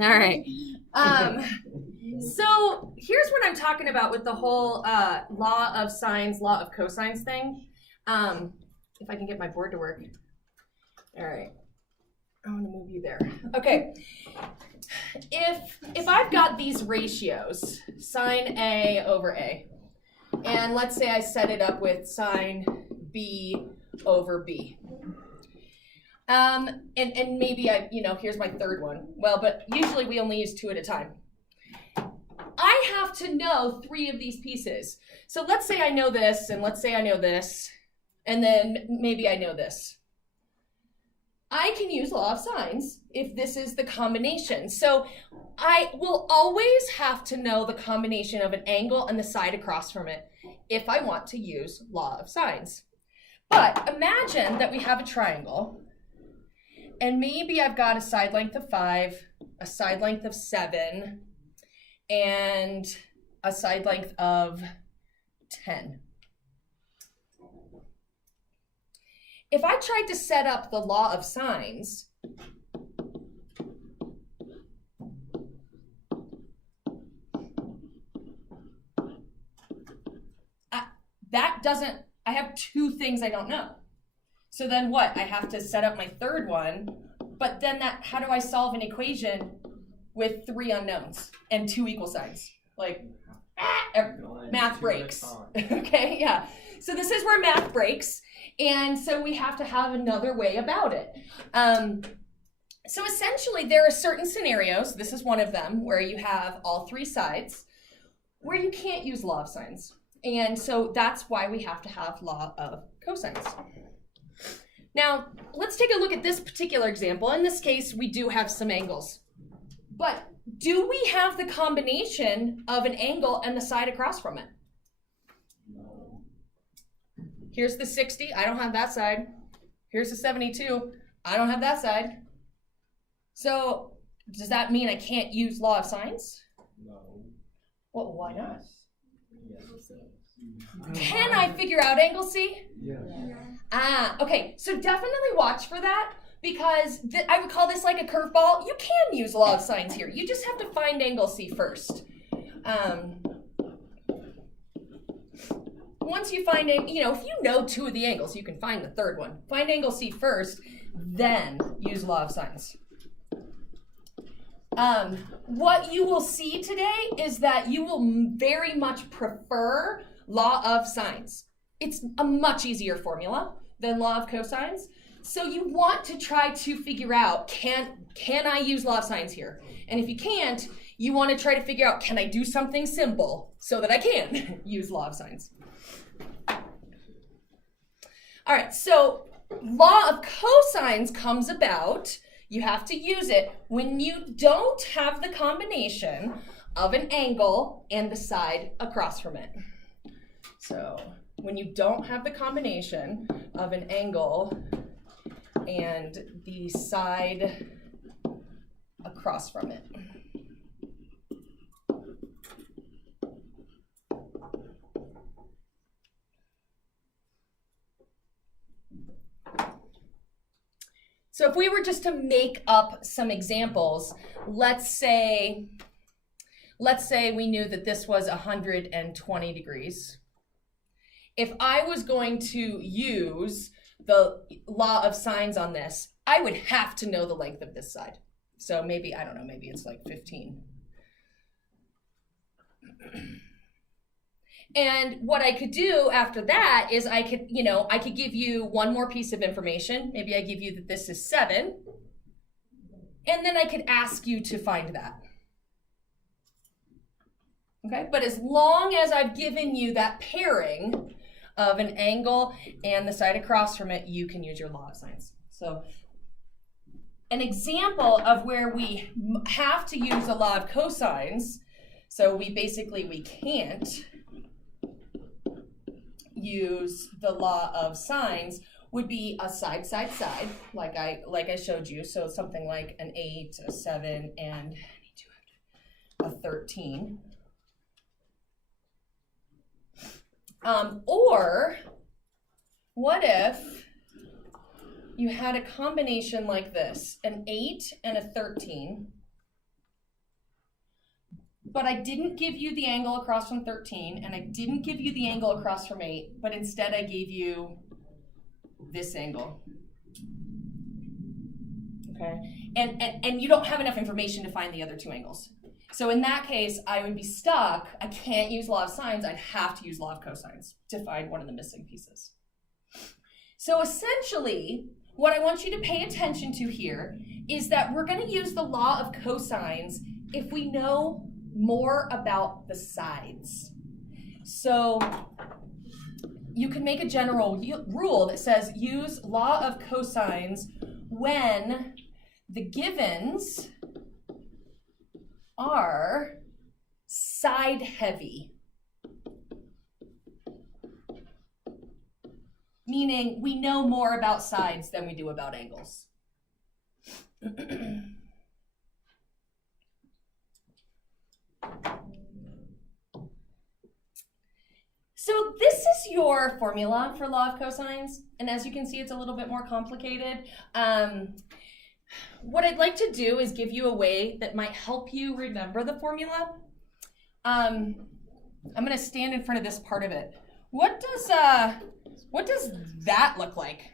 All right. So here's what I'm talking about with the whole law of sines, law of cosines thing. If I can get my board to work. All right. I want to move you there. Okay. If I've got these ratios, sine A over A, and let's say I set it up with sine B over B. And maybe here's my third one. Well, but usually we only use two at a time. I have to know three of these pieces. So let's say I know this, and let's say I know this, and then maybe I know this. I can use law of sines if this is the combination. So I will always have to know the combination of an angle and the side across from it if I want to use law of sines. But imagine that we have a triangle, and maybe I've got a side length of 5, a side length of 7, and a side length of 10. If I tried to set up the law of sines, I have two things I don't know. So then what? I have to set up my third one, but then how do I solve an equation with 3 unknowns and 2 equal signs? Like, math breaks. Okay, yeah. So this is where math breaks, and so we have to have another way about it. So essentially, there are certain scenarios, this is one of them, where you have all 3 sides, where you can't use law of sines. And so that's why we have to have law of cosines. Now, let's take a look at this particular example. In this case, we do have some angles. But do we have the combination of an angle and the side across from it? No. Here's the 60. I don't have that side. Here's the 72. I don't have that side. So does that mean I can't use law of sines? No. Well, why not? Yes. Can I figure out angle C? Yes. Okay. So definitely watch for that, because I would call this like a curveball. You can use law of sines here. You just have to find angle C first. Once you find it, if you know 2 of the angles, you can find the third one. Find angle C first, then use law of sines. What you will see today is that you will very much prefer law of sines. It's a much easier formula than law of cosines. So you want to try to figure out, can I use law of sines here? And if you can't, you want to try to figure out, can I do something simple so that I can use law of sines? All right, so law of cosines comes about. You have to use it when you don't have the combination of an angle and the side across from it. So when you don't have the combination of an angle and the side across from it. So if we were just to make up some examples, let's say we knew that this was 120 degrees. If I was going to use the law of sines on this, I would have to know the length of this side. So maybe, I don't know, maybe it's like 15. And what I could do after that is I could give you one more piece of information. Maybe I give you that this is 7. And then I could ask you to find that. Okay, but as long as I've given you that pairing of an angle and the side across from it, you can use your law of sines. So an example of where we have to use a law of cosines, so we can't use the law of sines, would be a side, like I showed you. So something like an 8, a 7, and a 13. Or what if you had a combination like this, an 8 and a 13, but I didn't give you the angle across from 13, and I didn't give you the angle across from 8, but instead I gave you this angle. Okay, and you don't have enough information to find the other two angles. So in that case, I would be stuck. I can't use law of sines. I'd have to use law of cosines to find one of the missing pieces. So essentially, what I want you to pay attention to here is that we're going to use the law of cosines if we know more about the sides. So you can make a general rule that says use law of cosines when the givens are side heavy. Meaning we know more about sides than we do about angles. So this is your formula for law of cosines, and as you can see, it's a little bit more complicated. What I'd like to do is give you a way that might help you remember the formula. I'm going to stand in front of this part of it. What does that look like?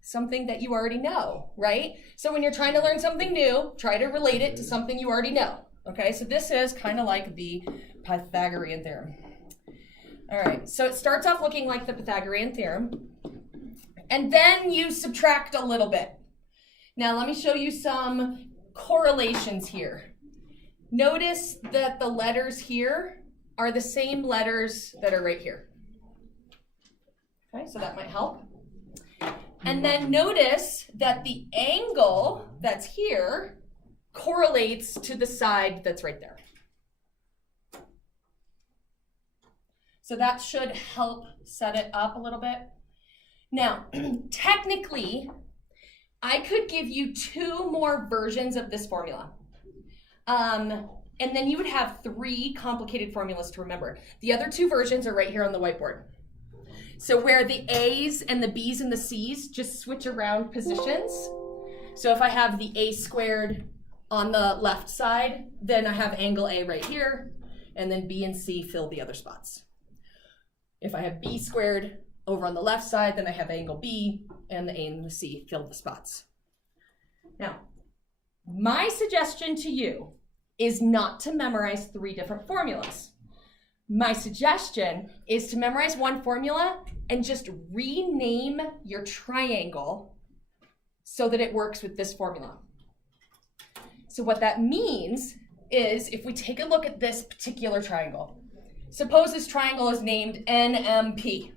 Something that you already know, right? So when you're trying to learn something new, try to relate it to something you already know. Okay, so this is kind of like the Pythagorean theorem. All right, so it starts off looking like the Pythagorean theorem, and then you subtract a little bit. Now let me show you some correlations here. Notice that the letters here are the same letters that are right here. Okay, so that might help. And then notice that the angle that's here correlates to the side that's right there. So that should help set it up a little bit. Now, technically, I could give you 2 more versions of this formula. And then you would have 3 complicated formulas to remember. The other 2 versions are right here on the whiteboard. So where the A's and the B's and the C's just switch around positions. So if I have the A squared on the left side, then I have angle A right here, and then B and C fill the other spots. If I have B squared over on the left side, then I have angle B, and the A and the C fill the spots. Now, my suggestion to you is not to memorize 3 different formulas. My suggestion is to memorize one formula and just rename your triangle so that it works with this formula. So what that means is if we take a look at this particular triangle, suppose this triangle is named NMP.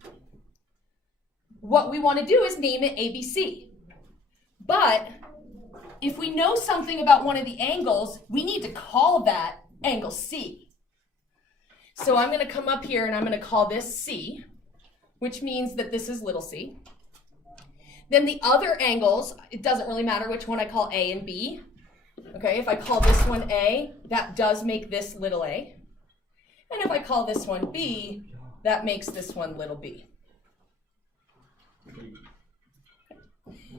What we want to do is name it ABC. But if we know something about one of the angles, we need to call that angle C. So I'm going to come up here and I'm going to call this C, which means that this is little c. Then the other angles, it doesn't really matter which one I call A and B. Okay, if I call this one A, that does make this little a. And if I call this one B, that makes this one little b.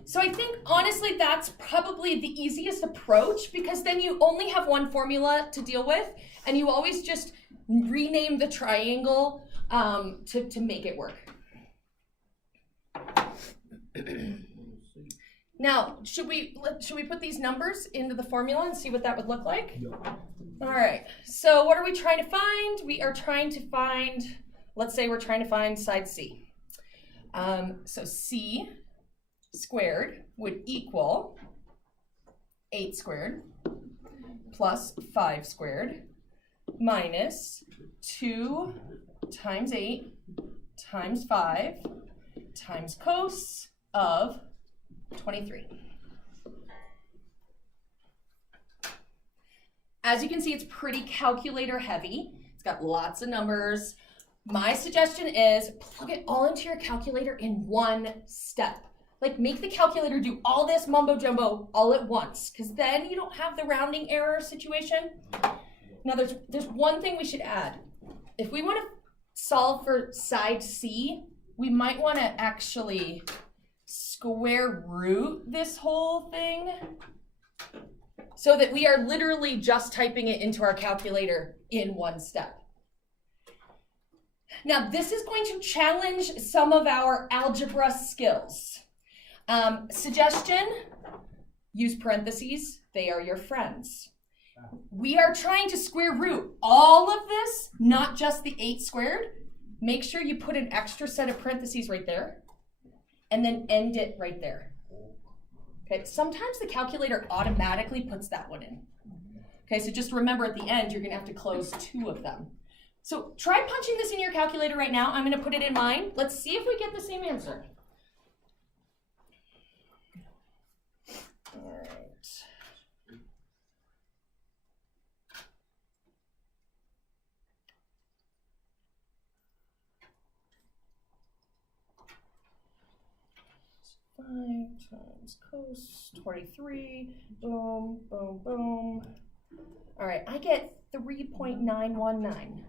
So I think, honestly, that's probably the easiest approach because then you only have one formula to deal with and you always just rename the triangle to make it work. Now, should we put these numbers into the formula and see what that would look like? Yeah. All right, so what are we trying to find? We are trying to find, let's say we're trying to find side C. So C squared would equal 8 squared plus 5 squared minus 2 times 8 times 5 times cos of 23. As you can see, it's pretty calculator heavy. It's got lots of numbers. My suggestion is plug it all into your calculator in one step. Like make the calculator do all this mumbo jumbo all at once, because then you don't have the rounding error situation. Now there's one thing we should add. If we want to solve for side C, we might want to actually square root this whole thing so that we are literally just typing it into our calculator in one step. Now, this is going to challenge some of our algebra skills. Suggestion, use parentheses, they are your friends. We are trying to square root all of this, not just the 8 squared. Make sure you put an extra set of parentheses right there, and then end it right there. Okay, sometimes the calculator automatically puts that one in. Okay, so just remember at the end, you're gonna have to close 2 of them. So try punching this in your calculator right now. I'm gonna put it in mine. Let's see if we get the same answer. All right. 5 times cos 23, boom, boom, boom. All right, I get 3.919.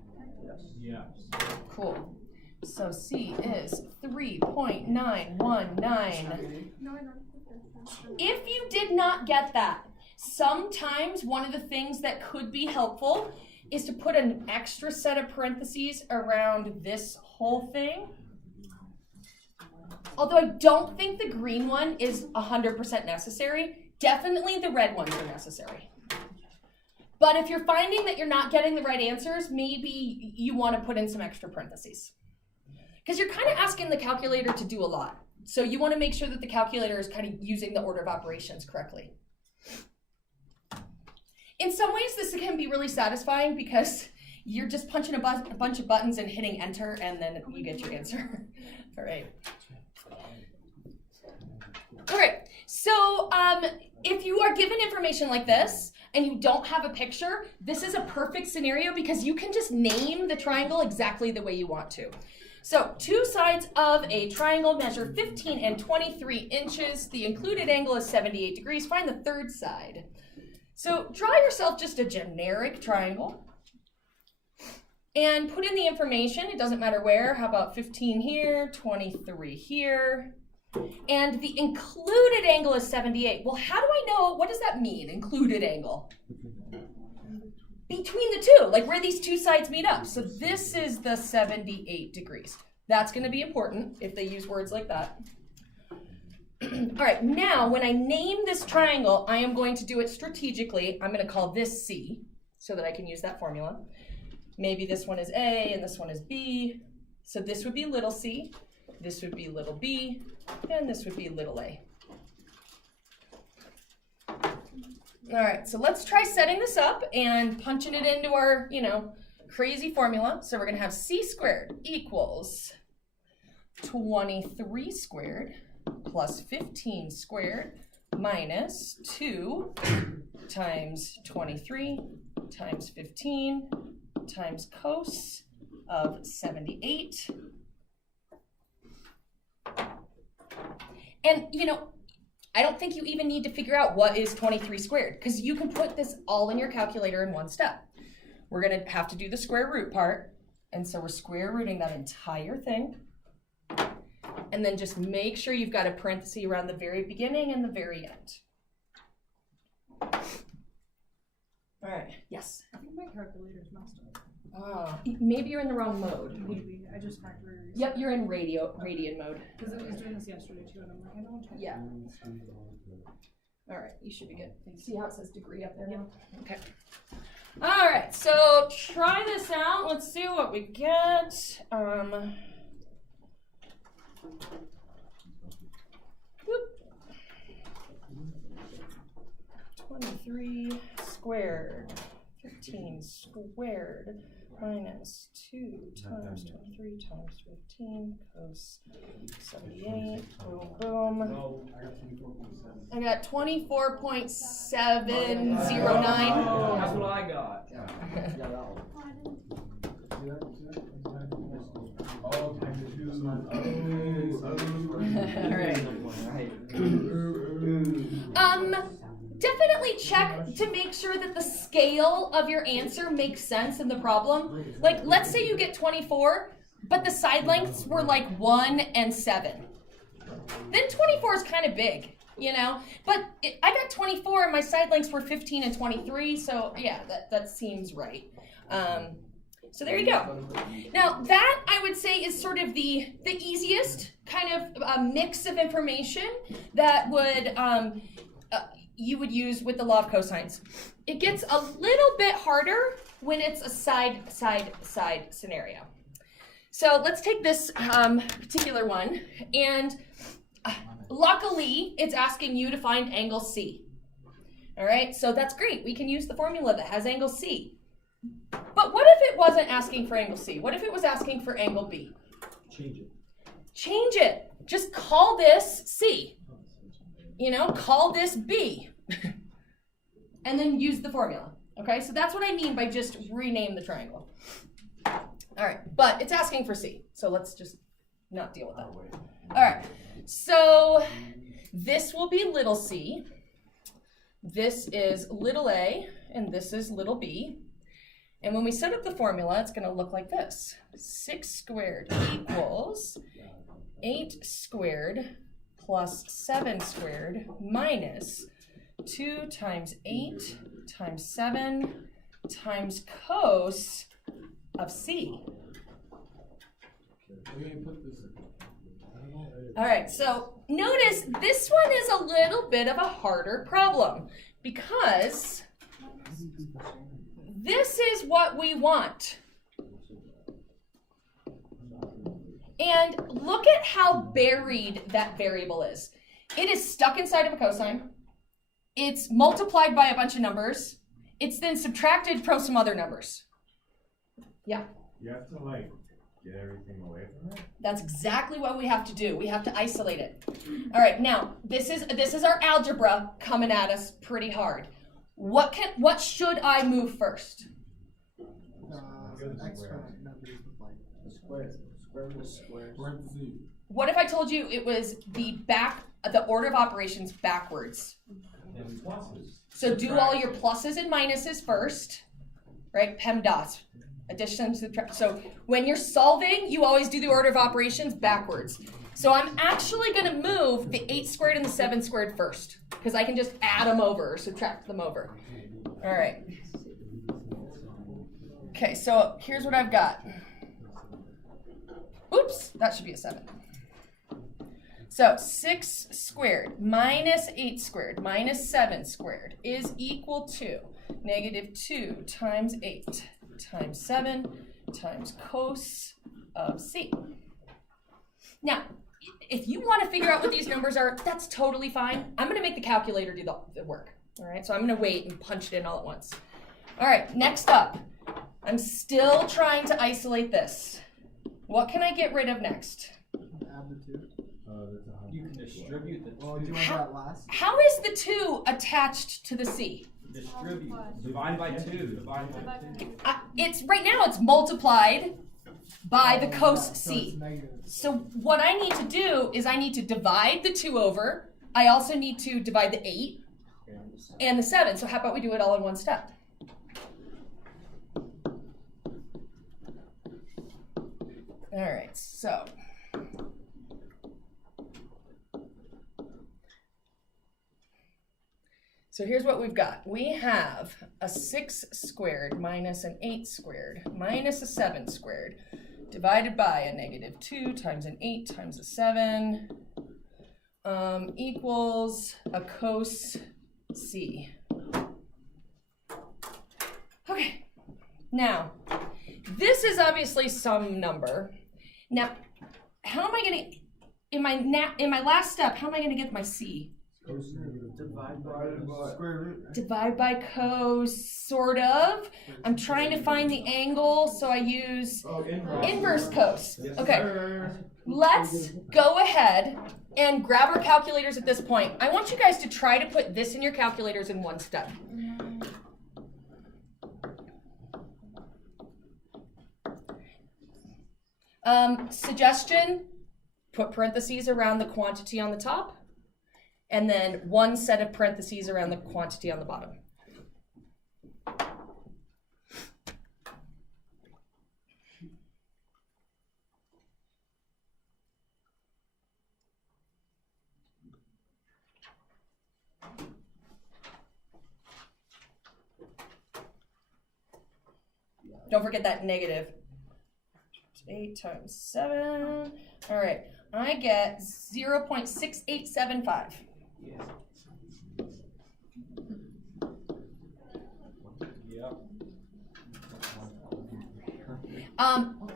Yes. Cool. So C is 3.919. If you did not get that, sometimes one of the things that could be helpful is to put an extra set of parentheses around this whole thing. Although I don't think the green one is 100% necessary, definitely the red ones are necessary. But if you're finding that you're not getting the right answers, maybe you want to put in some extra parentheses. Because you're kind of asking the calculator to do a lot. So you want to make sure that the calculator is kind of using the order of operations correctly. In some ways, this can be really satisfying because you're just punching a bunch of buttons and hitting enter, and then you get your answer. All right. All right, so if you are given information like this and you don't have a picture, this is a perfect scenario because you can just name the triangle exactly the way you want to. So 2 sides of a triangle measure 15 and 23 inches. The included angle is 78 degrees. Find the third side. So draw yourself just a generic triangle and put in the information. It doesn't matter where. How about 15 here, 23 here? And the included angle is 78. Well, how do I know, what does that mean, included angle? Between the 2, like where these 2 sides meet up. So this is the 78 degrees. That's going to be important if they use words like that. All right, now when I name this triangle, I am going to do it strategically. I'm going to call this C so that I can use that formula. Maybe this one is A and this one is B. So this would be little c, this would be little b, and this would be little a. All right, so let's try setting this up and punching it into our, crazy formula. So we're gonna have c squared equals 23 squared plus 15 squared minus 2 times 23 times 15 times cos of 78. And, I don't think you even need to figure out what is 23 squared because you can put this all in your calculator in one step. We're going to have to do the square root part. And so we're square rooting that entire thing. And then just make sure you've got a parenthesis around the very beginning and the very end. All right, yes? I think my calculator's messed up. Maybe you're in the wrong mode. Maybe. I just hacked it. Yep, you're in radian mode. Because I was doing this yesterday too, and I'm like, I don't check. Yeah. All right, you should be good. See how it says degree up there now? Okay. All right, so try this out. Let's see what we get. 23 squared, 15 squared, minus 2 times 23 times 15, cos 78, boom, boom. No, I got 24.7. I got 24.709. That's what I got. Definitely check to make sure that the scale of your answer makes sense in the problem. Like, let's say you get 24, but the side lengths were like 1 and 7. Then 24 is kind of big. you know? But I got 24 and my side lengths were 15 and 23, so yeah, that seems right. So there you go. Now that I would say is sort of the easiest kind of mix of information that would you would use with the law of cosines. It gets a little bit harder when it's a side scenario. So let's take this particular one, and luckily it's asking you to find angle C. All right, so that's great. We can use the formula that has angle C. But what if it wasn't asking for angle C? What if it was asking for angle B? Change it. Change it. Just call this C. You know, call this B. And then use the formula. Okay, so that's what I mean by just rename the triangle. All right, but it's asking for C, so let's just not deal with that. All right, so this will be little c, this is little a, and this is little b. And when we set up the formula, it's going to look like this. 6 squared equals 8 squared plus 7 squared minus 2 times 8 times 7 times cos of c. All right, so notice this one is a little bit of a harder problem because this is what we want. And look at how buried that variable is. It is stuck inside of a cosine. It's multiplied by a bunch of numbers. It's then subtracted from some other numbers. Yeah? You have to like get everything away from it? That's exactly what we have to do. We have to isolate it. All right, now this is our algebra coming at us pretty hard. What should I move first? What if I told you it was the order of operations backwards? So do all your pluses and minuses first, right? PEMDAS, addition, subtraction. So when you're solving, you always do the order of operations backwards. So I'm actually going to move the 8 squared and the 7 squared first, because I can just add them over or subtract them over. All right. Okay, so here's what I've got. Oops, that should be a 7. So 6 squared minus 8 squared minus 7 squared is equal to negative 2 times 8 times 7 times cos of c. Now, if you want to figure out what these numbers are, that's totally fine. I'm going to make the calculator do the work. All right, so I'm going to wait and punch it in all at once. All right, next up, I'm still trying to isolate this. What can I get rid of next? Add the 2. You can distribute the 2. Oh, do you want that last? How is the 2 attached to the c? Distribute. Divide by 2. Divide by 2. It's right now it's multiplied by the cos c. So what I need to do is I need to divide the 2 over. I also need to divide the 8 and the 7. So how about we do it all in one step? All right, so here's what we've got. We have a 6 squared minus an 8 squared minus a 7 squared divided by a negative 2 times an 8 times a 7 equals a cos c. Okay, now this is obviously some number. Now, how am I going to, in my last step, how am I going to get my c? Divide by square root. Divide by cos, sort of. I'm trying to find the angle, so I use inverse cos. Okay, let's go ahead and grab our calculators at this point. I want you guys to try to put this in your calculators in one step. Suggestion, put parentheses around the quantity on the top, and then one set of parentheses around the quantity on the bottom. Don't forget that negative. 8 times 7. All right, I get 0.6875.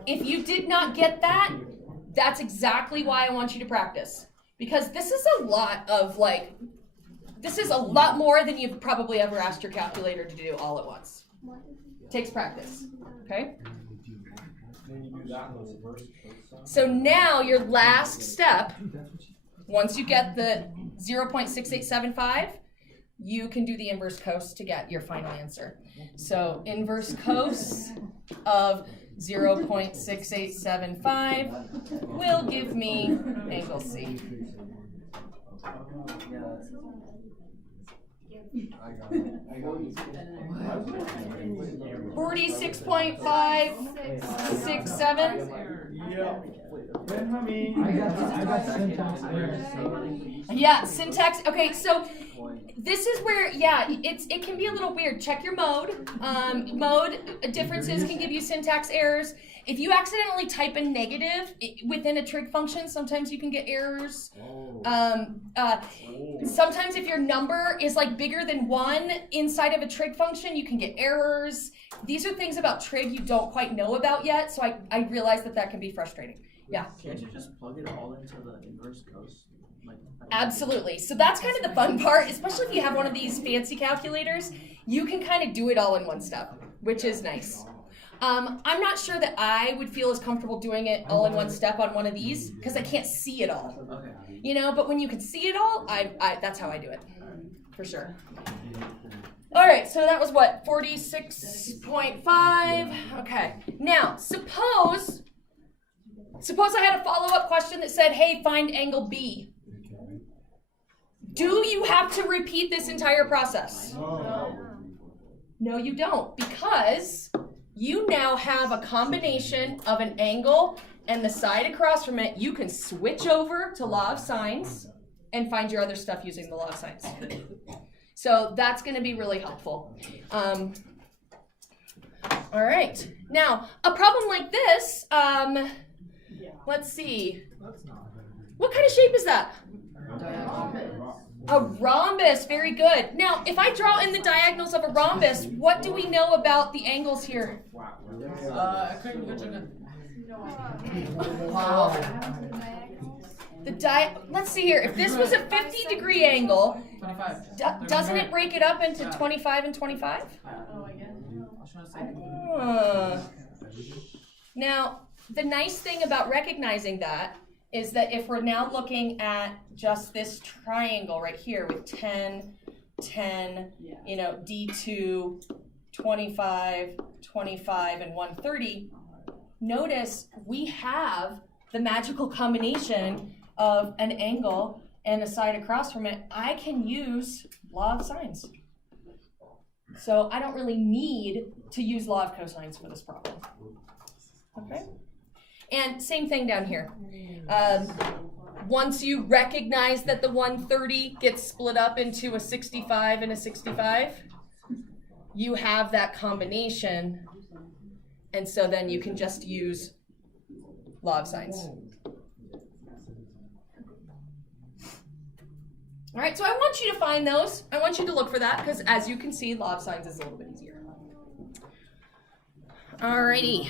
If you did not get that, that's exactly why I want you to practice. Because this is a lot of this is a lot more than you've probably ever asked your calculator to do all at once. Takes practice, okay? So now your last step, once you get the 0.6875, you can do the inverse cos to get your final answer. So inverse cos of 0.6875 will give me angle C. 46.567. Yeah, syntax. Okay, so this is where, it can be a little weird. Check your mode. Mode differences can give you syntax errors. If you accidentally type in negative within a trig function, sometimes you can get errors. Sometimes if your number is bigger than 1 inside of a trig function, you can get errors. These are things about trig you don't quite know about yet, so I realize that can be frustrating. Yeah. Can't you just plug it all into the inverse cos? Absolutely. So that's kind of the fun part, especially if you have one of these fancy calculators. You can kind of do it all in one step, which is nice. I'm not sure that I would feel as comfortable doing it all in one step on one of these because I can't see it all. Okay. But when you can see it all, that's how I do it, for sure. All right, so that was what, 46.5? Okay. Now, suppose I had a follow-up question that said, hey, find angle B. Do you have to repeat this entire process? No, you don't, because you now have a combination of an angle and the side across from it. You can switch over to Law of Sines and find your other stuff using the Law of Sines. So that's going to be really helpful. All right. Now, a problem like this, let's see. What kind of shape is that? A rhombus. Very good. Now, if I draw in the diagonals of a rhombus, what do we know about the angles here? Let's see here. If this was a 50-degree angle, doesn't it break it up into 25 and 25? Now, the nice thing about recognizing that is that if we're now looking at just this triangle right here with 10, 10, D2, 25, 25, and 130, notice we have the magical combination of an angle and a side across from it. I can use Law of Sines. So I don't really need to use Law of Cosines for this problem. Okay? And same thing down here. Once you recognize that the 130 gets split up into a 65 and a 65, you have that combination, and so then you can just use Law of Sines. All right, so I want you to find those. I want you to look for that, because as you can see, Law of Sines is a little bit easier. All righty.